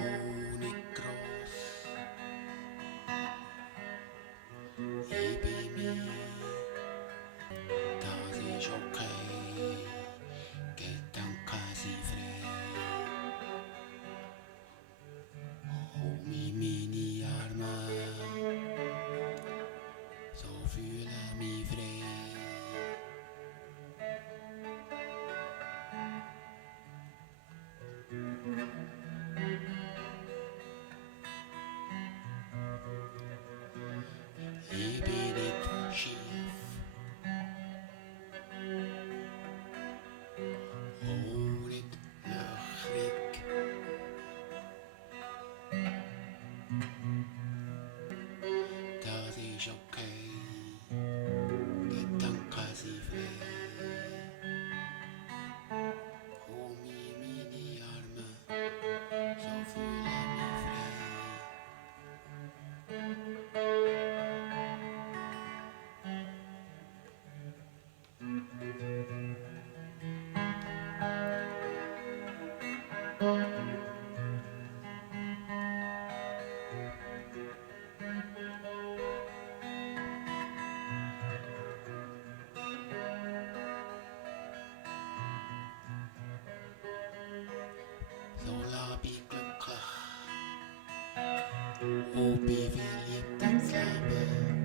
Honiggroß, ich bin mir, das ist okay, Gedanken sind frei. Hol mich meine Arme, so fühle mich frei. Ich bin nicht schief, auch nicht löchrig. Das ist okay, Gedanken sind frei. Hol mich meine Arme, so fühle mich frei. So lebe ich glücklich, ob ich verliebt ins Leben.